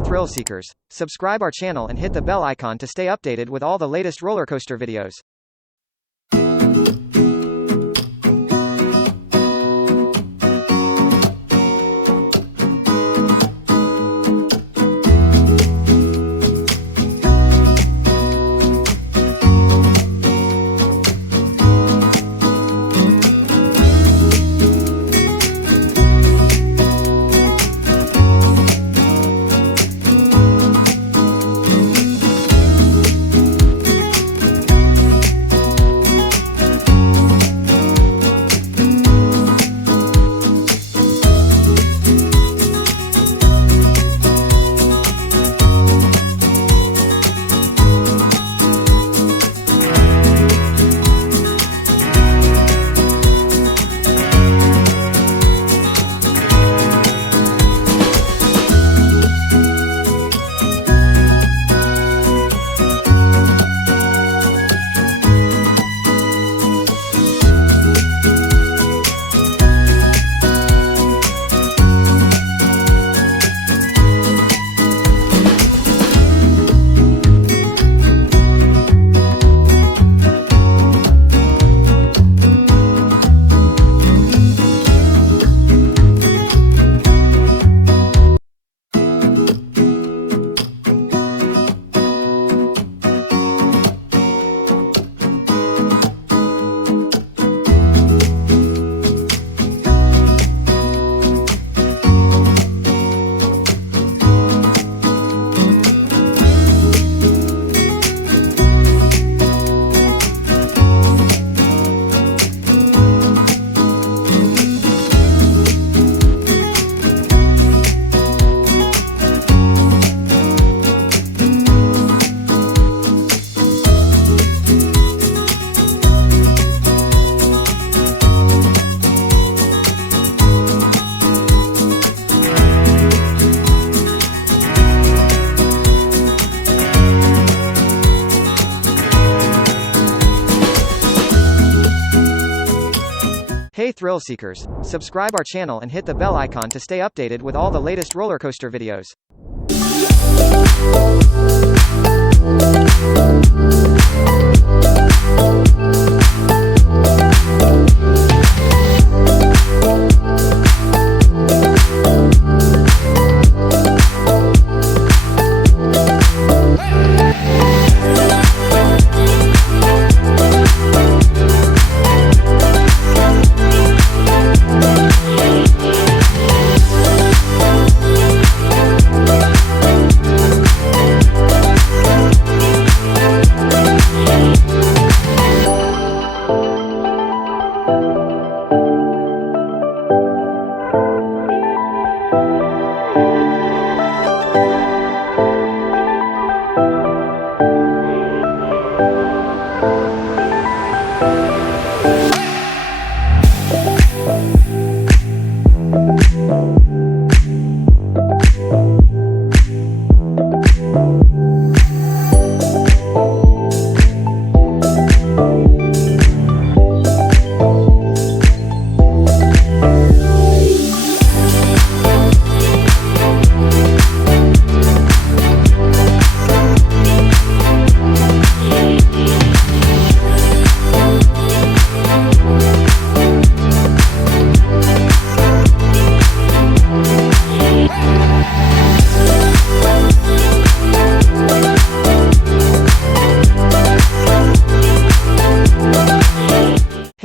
thrill seekers, subscribe our channel and hit the bell icon to stay updated with all the latest roller coaster videos. Hey thrill seekers, subscribe our channel and hit the bell icon to stay updated with all the latest roller coaster videos.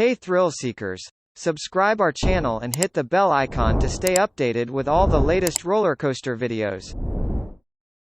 Hey thrill seekers, subscribe our channel and hit the bell icon to stay updated with all the latest roller coaster videos.